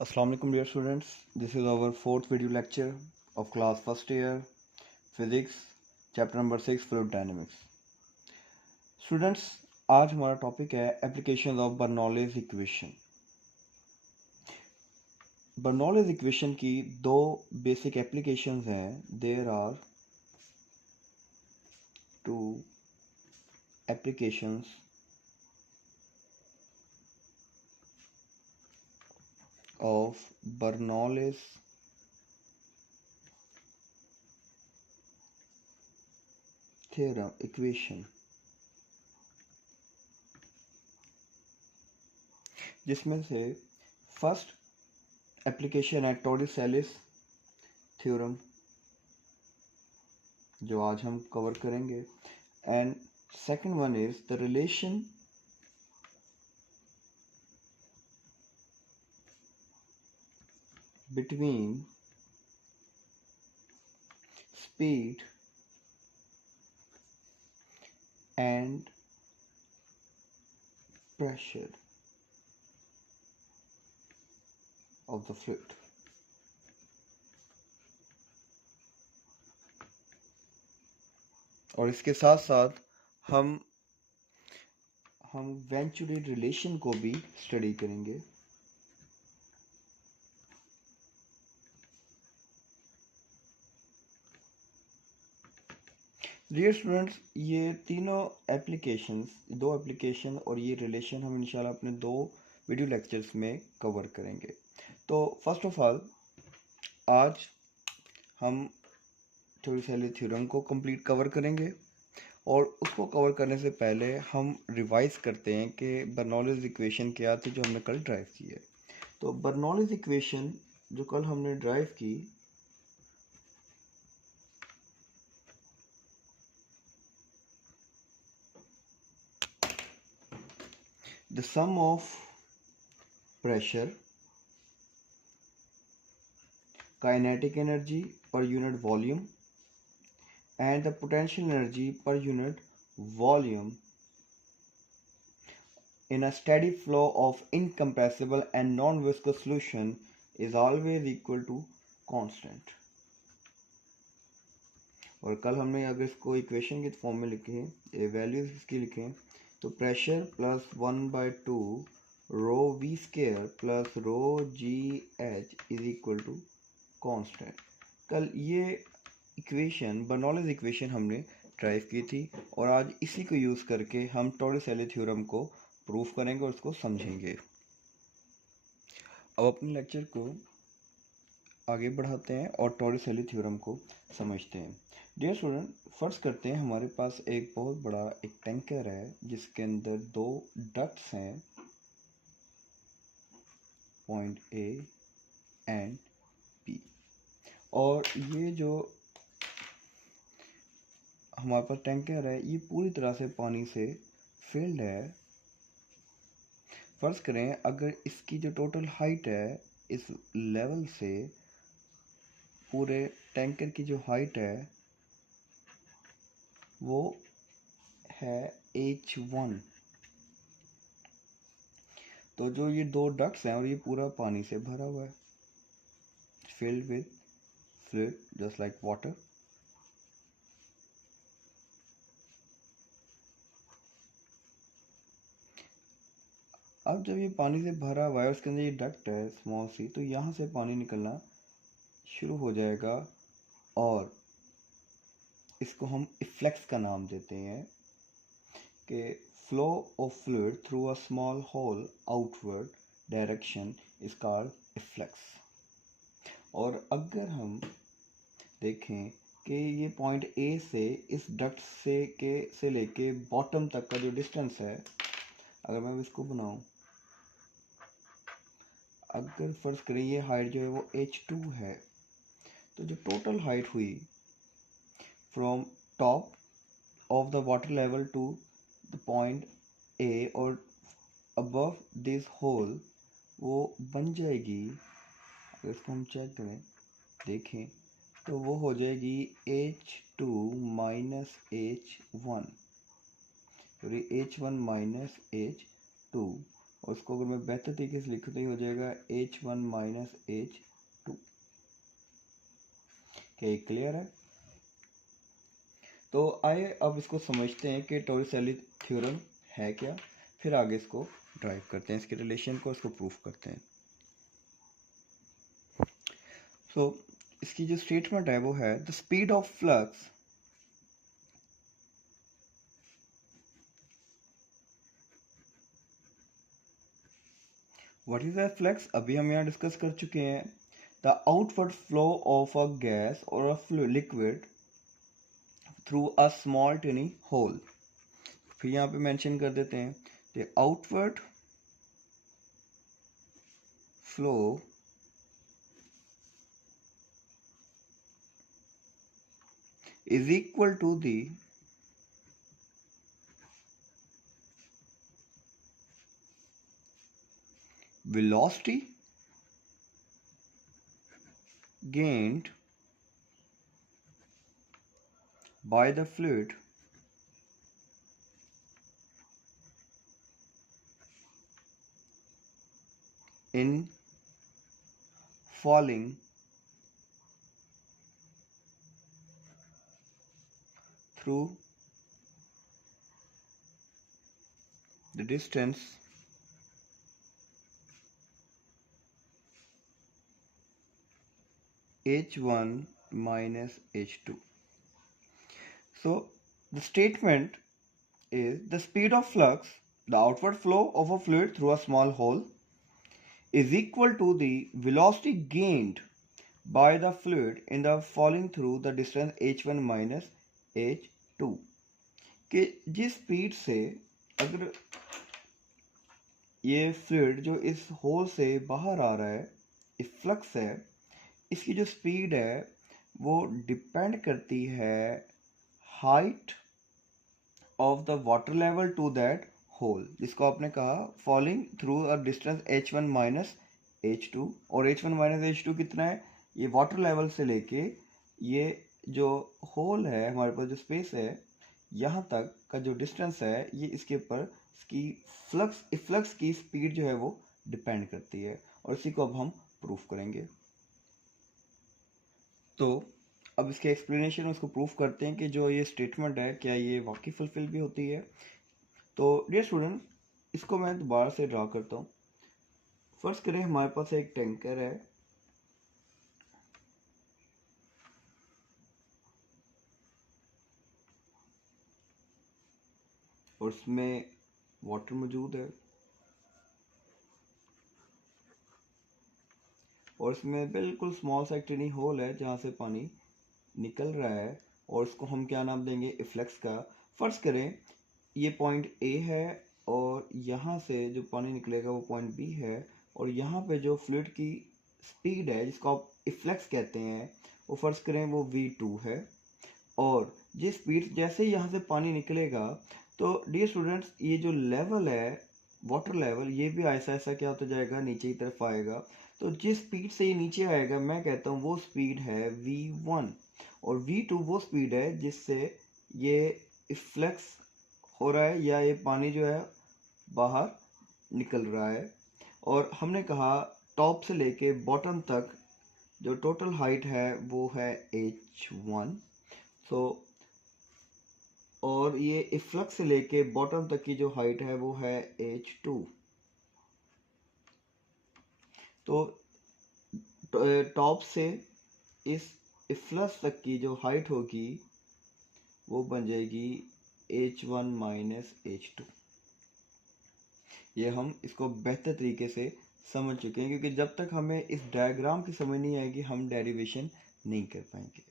Assalamu alaikum dear students. This is our fourth video lecture of class first year physics chapter number 6 fluid dynamics. Students, आज हमारा topic है application of Bernoulli's equation. Bernoulli's equation की दो basic applications हैं. There are two applications of Bernoulli's theorem equation, जिसमें से first application है टॉरिसेलिस theorem जो आज हम कवर करेंगे, and second one is the relation between speed and pressure of the fluid. और इसके साथ साथ हम वेंचुरी रिलेशन को भी स्टडी करेंगे. डियर स्टूडेंट्स, ये तीनों एप्लीकेशंस, दो एप्लीकेशन और ये रिलेशन हम इंशाल्लाह अपने दो वीडियो लेक्चर्स में कवर करेंगे. तो फर्स्ट ऑफ ऑल आज हम टॉरिसेलिस थ्योरम को कंप्लीट कवर करेंगे, और उसको कवर करने से पहले हम रिवाइज करते हैं कि बर्नौलीज इक्वेशन क्या थी जो हमने कल ड्राइव की है. तो बर्नौलीज इक्वेशन जो कल हमने ड्राइव की, the sum of pressure, kinetic energy per unit volume and the potential energy per unit volume in a steady flow of incompressible and non-viscous solution is always equal to constant. और कल हमने अगर इसको equation के form में लिखे, values इसकी लिखें, तो pressure plus 1/2 rho v square plus rho g h is equal to constant. कल ये इक्वेशन बर्नौलीज इक्वेशन हमने ड्राइव की थी, और आज इसी को यूज़ करके हम टॉरिसेलिस थ्योरम को प्रूफ करेंगे और उसको समझेंगे. अब अपने लेक्चर को आगे बढ़ाते हैं और टॉरिसेलिस थ्योरम को समझते हैं. डियर स्टूडेंट, फर्स्ट करते हैं, हमारे पास एक बहुत बड़ा एक टैंकर है जिसके अंदर दो डक्ट्स हैं, पॉइंट ए एंड बी, और ये जो हमारे पास टैंकर है ये पूरी तरह से पानी से फिल्ड है. फर्ज करें अगर इसकी जो टोटल हाइट है इस लेवल से, पूरे टैंकर की जो हाइट है वो है h1. तो जो ये दो डक्ट्स हैं और ये पूरा पानी से भरा हुआ है, filled with fluid just like water. अब जब ये पानी से भरा हुआ है, उसके अंदर ये डक्ट है स्मॉल सी, तो यहाँ से पानी निकलना शुरू हो जाएगा, और इसको हम इफ्लेक्स का नाम देते हैं कि flow of fluid through a small hole outward direction is called efflux. और अगर हम देखें कि ये पॉइंट ए से इस डक्ट से लेके बॉटम तक का जो डिस्टेंस है, अगर मैं इसको बनाऊं, अगर फर्ज करें ये हाइट जो है वो h2 है, तो जो टोटल हाइट हुई from top of the water level to the point A और अबव दिस होल, वो बन जाएगी, अगर इसको हम चेक करें देखें तो वो हो जाएगी h2 minus h1, sorry h1 minus h2, और उसको अगर मैं बेहतर तरीके से लिखूँ तो ये हो जाएगा H1 माइनस H2। क्या ये क्लियर है? तो आइए अब इसको समझते हैं कि टॉरिसेली थ्योरम है क्या, फिर आगे इसको ड्राइव करते हैं, इसके रिलेशन को, इसको प्रूफ करते हैं। सो इसकी जो स्टेटमेंट है वो है the speed of flux what is the flux, अभी हम यहाँ डिस्कस कर चुके हैं। The outward flow of a gas और a liquid through a small tiny hole. फिर यहाँ पे मेंशन कर देते हैं the outward flow is equal to the velocity gained by the fluid in falling through the distance h1 minus h2. So the statement is the speed of flux, the outward flow of a fluid through a small hole, is equal to the velocity gained by the fluid in the falling through the distance h1 minus h2। कि जिस speed से अगर ये fluid जो इस whole से बाहर आ रहा है, इस फ्लक्स है, इसकी जो स्पीड है वो डिपेंड करती है height of the water level to that hole, जिसको आपने कहा falling through a distance h1 minus h2। और h1 माइनस h2 कितना है, ये वाटर लेवल से लेके ये जो होल है हमारे पास, जो स्पेस है, यहाँ तक का जो डिस्टेंस है, ये इसके ऊपर इसकी फ्लक्स की स्पीड जो है वो डिपेंड करती है। और इसी को अब हम प्रूफ करेंगे। तो अब इसके एक्सप्लेनेशन उसको प्रूफ करते हैं कि जो ये स्टेटमेंट है क्या ये वाकई फुलफिल भी होती है। तो डियर स्टूडेंट, इसको मैं दोबारा से ड्रा करता हूँ। फर्स्ट करें, हमारे पास एक टैंकर है और उसमें वाटर मौजूद है और इसमें बिल्कुल स्मॉल सा एक टिनी होल है जहाँ से पानी निकल रहा है और उसको हम क्या नाम देंगे, इफ्लक्स का। फर्ज करें ये पॉइंट ए है और यहाँ से जो पानी निकलेगा वो पॉइंट बी है, और यहाँ पे जो फ्लूइड की स्पीड है जिसको आप इफ्लक्स कहते हैं वो फर्ज करें वो v2 है। और जिस स्पीड जैसे ही यहाँ से पानी निकलेगा तो डियर स्टूडेंट्स ये जो लेवल है वाटर लेवल, ये भी ऐसा ऐसा क्या होता जाएगा, नीचे की तरफ आएगा। तो जिस स्पीड से ये नीचे आएगा मैं कहता हूँ वो स्पीड है v1, और v2 वो स्पीड है जिससे ये इफ्लक्स हो रहा है या ये पानी जो है बाहर निकल रहा है। और हमने कहा टॉप से लेके बॉटम तक जो टोटल हाइट है वो है h1। सो और ये इफ्लक्स से लेके बॉटम तक की जो हाइट है वो है h2। तो टॉप से इस इफ्लक्स तक की जो हाइट होगी वो बन जाएगी h1 माइनस h2। ये हम इसको बेहतर तरीके से समझ चुके हैं, क्योंकि जब तक हमें इस डायग्राम की समझ नहीं आएगी हम डेरिवेशन नहीं कर पाएंगे।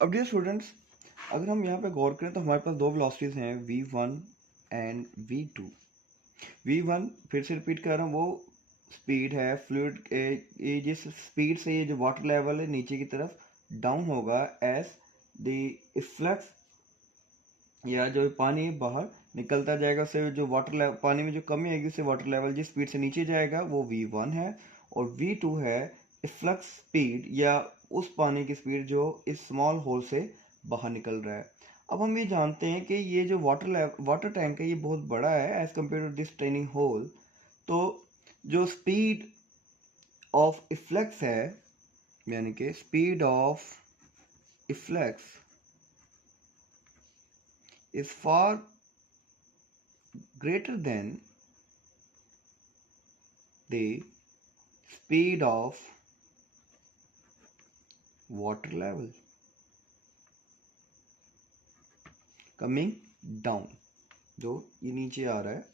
अब डियर स्टूडेंट्स, अगर हम यहाँ पे गौर करें तो हमारे पास दो वेलोसिटीज हैं v1 एंड v2। v1 फिर से रिपीट कर रहा हूँ, वो स्पीड है फ्लूइड, ये जिस स्पीड से ये जो वाटर लेवल है नीचे की तरफ डाउन होगा एज द इफ्लक्स, या जो पानी बाहर निकलता जाएगा उससे जो वाटर लेवल, पानी में जो कमी आएगी उससे वाटर लेवल जिस स्पीड से नीचे जाएगा वो v1 है। और v2 है इफ्लक्स स्पीड या उस पानी की स्पीड जो इस स्मॉल होल से बाहर निकल रहा है। अब हम ये जानते हैं कि ये जो वाटर टैंक है ये बहुत बड़ा है as compare to this training hole. तो जो स्पीड ऑफ इफ्लक्स है, यानी कि speed of efflux is far greater than the speed of water level coming down। जो ये नीचे आ रहा है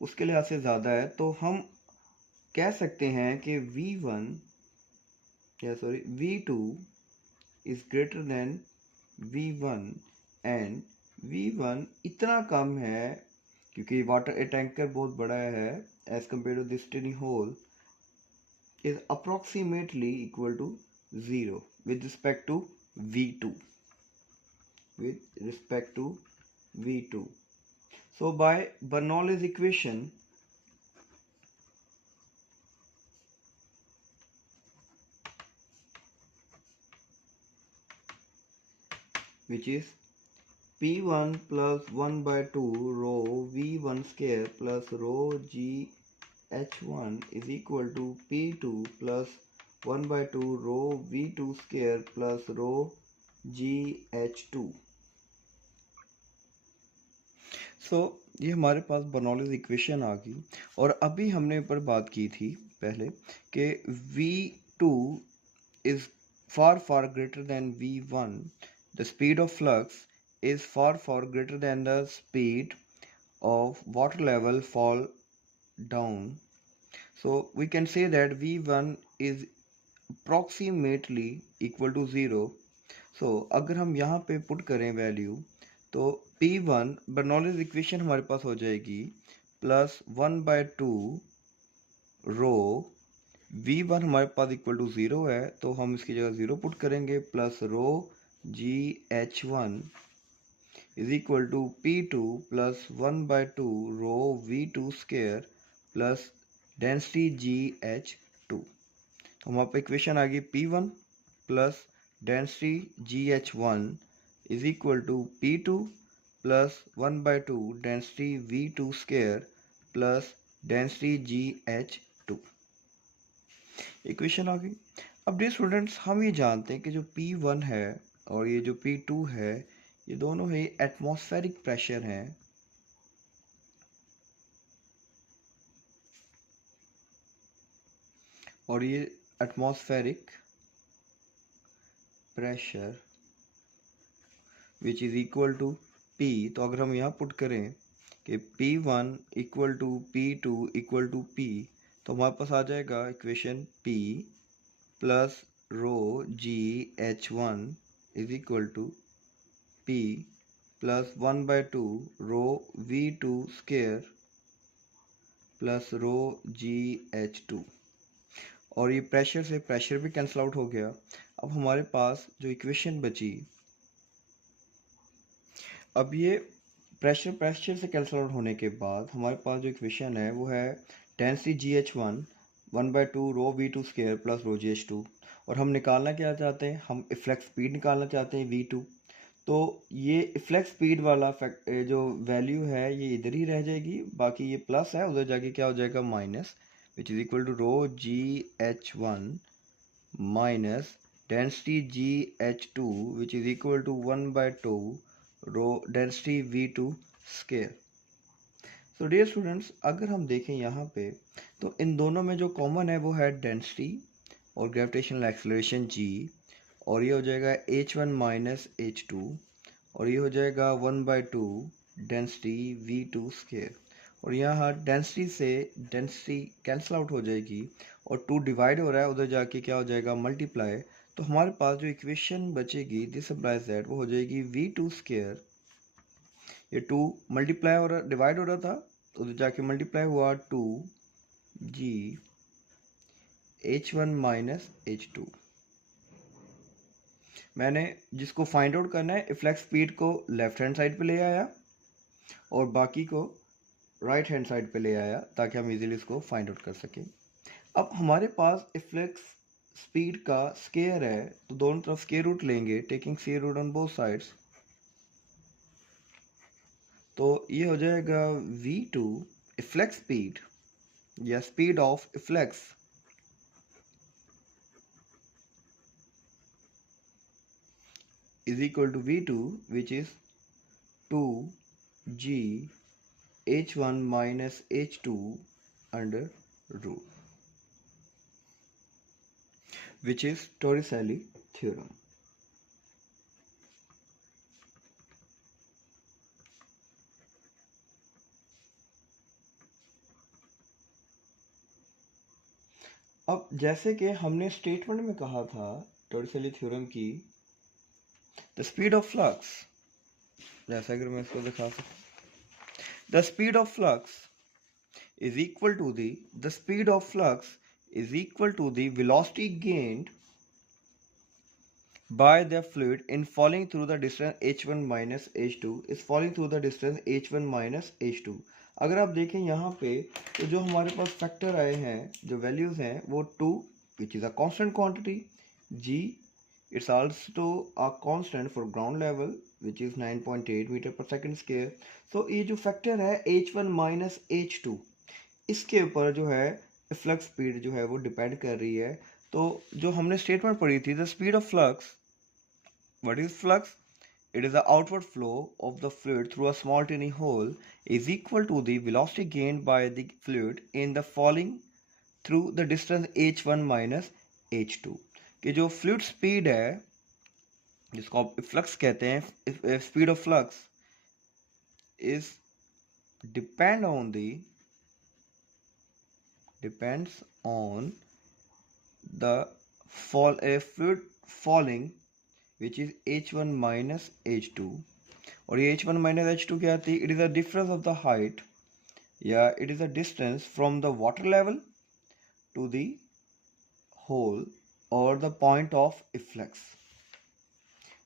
उसके लिहाज से ज़्यादा है, तो हम कह सकते हैं कि V2 is greater than V1 and V1 इतना कम है क्योंकि वाटर टैंकर बहुत बड़ा है as compare to this tiny hole is approximately equal to 0 with respect to V2 with respect to V2. So by Bernoulli's equation, which is P1 plus 1 by 2 rho V1 square plus rho GH1 is equal to P2 plus 1 by 2 rho V2 square plus rho GH2। ये हमारे पास Bernoulli's equation आ गई। और अभी हमने ऊपर बात की थी पहले कि V2 is far greater than V1, the speed of flux is far greater than the speed of water level fall down. So we can say that V1 is approximately equal to 0. So अगर हम यहाँ पे put करें value तो P1 Bernoulli's equation हमारे पास हो जाएगी plus 1 by 2 row V1 हमारे पास इक्वल टू 0 है, तो हम इसकी जगह 0 पुट करेंगे plus rho GH1 is equal to P2 plus 1 by 2 rho V2 square plus density GH2। तो हमारे पास इक्वेशन आ गई P1 plus density GH1 is equal to P2 plus 1 by 2 density V2 square plus density GH2। Equation आ गई। अब dear students, हम ये जानते हैं कि जो P1 है और ये जो P2 है ये दोनों ही एटमॉस्फेरिक प्रेशर हैं। और ये atmospheric pressure which is equal to P, तो अगर हम यहाँ पुट करें कि P1 equal to P2 equal to P, तो हमारे पास आ जाएगा equation P plus rho GH1 is equal to P plus 1 by 2 rho V2 square plus rho GH2। और ये प्रेशर से प्रेशर भी कैंसिल आउट हो गया। अब हमारे पास जो इक्वेशन बची, अब ये प्रेशर से कैंसिल आउट होने के बाद हमारे पास जो इक्वेशन है वो है density GH1 1 by 2 rho V2 square plus rho GH2। और हम निकालना क्या चाहते हैं, हम इफ्लेक्स स्पीड निकालना चाहते हैं V2। तो ये इफ्लेक्स स्पीड वाला जो वैल्यू है ये इधर ही रह जाएगी, बाकी ये प्लस है उधर जाके क्या हो जाएगा minus, which is equal to rho GH1 minus density GH2 which is equal to 1 by 2 rho density V2 square. So dear students, अगर हम देखें यहाँ पे तो इन दोनों में जो कॉमन है वो है डेंसिटी और ग्रेविटेशनल एक्सेलरेशन G, और ये हो जाएगा H1 माइनस H2, और ये हो जाएगा 1 by 2 डेंसिटी V2 स्क्वायर। और यहाँ डेंसिटी से डेंसिटी कैंसिल आउट हो जाएगी और 2 डिवाइड हो रहा है, उधर जाके क्या हो जाएगा मल्टीप्लाई। तो हमारे पास जो इक्वेशन बचेगी दिस इम्प्लाइज दैट वो हो जाएगी V2 स्क्वायर, ये 2 मल्टीप्लाई हो रहा डिवाइड हो रहा था तो उधर जाके मल्टीप्लाई हुआ 2G H1 माइनस H2। मैंने जिसको फाइंड आउट करना है इफ्लेक्स स्पीड को लेफ्ट हैंड साइड पे ले आया और बाकी को राइट हैंड साइड पे ले आया ताकि हम इजीली इसको फाइंड आउट कर सकें। अब हमारे पास इफ्लेक्स स्पीड का स्क्वायर है तो दोनों तरफ स्क्वायर रूट लेंगे, taking square root on both sides. तो ये हो जाएगा v2 इफ्लेक्स स्पीड या speed of efflux is equal to v2 which is 2g h1 minus h2 under root which is Torricelli theorem. अब जैसे कि हमने स्टेटमेंट में कहा था टोरिसेली थ्योरम की द स्पीड ऑफ फ्लक्स, जैसा अगर मैं इसको दिखा सकूं, the speed of flux is equal to the speed of flux is equal to the velocity gained by the fluid in falling through the distance h1 minus h2 is falling through the distance h1 minus h2. अगर आप देखें यहाँ पे तो जो हमारे पास factor आए हैं, जो वैल्यूज हैं वो 2 which is a constant quantity, g it's also a constant for ground level which is 9.8 meter per second square. तो ये जो फैक्टर है h1 minus h2 इसके ऊपर जो है फ्लक्स स्पीड जो है वो डिपेंड कर रही है. तो जो हमने स्टेटमेंट पढ़ी थी the speed of flux, what is flux? It is the outward flow of the fluid through a small tiny hole is equal to the velocity gained by the fluid in the falling through the distance h1 minus h2. कि जो fluid speed है जिसको आप flux कहते हैं, speed of flux is depend on the depends on the fluid falling which is h1 minus h2. और ये h1 minus h2 क्या आती है? It is the difference of the height या it is the distance from the water level to the hole or the point of efflux.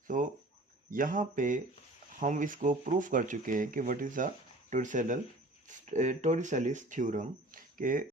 So यहाँ पे हम इसको प्रूफ कर चुके हैं कि what is the Torricelli's theorem के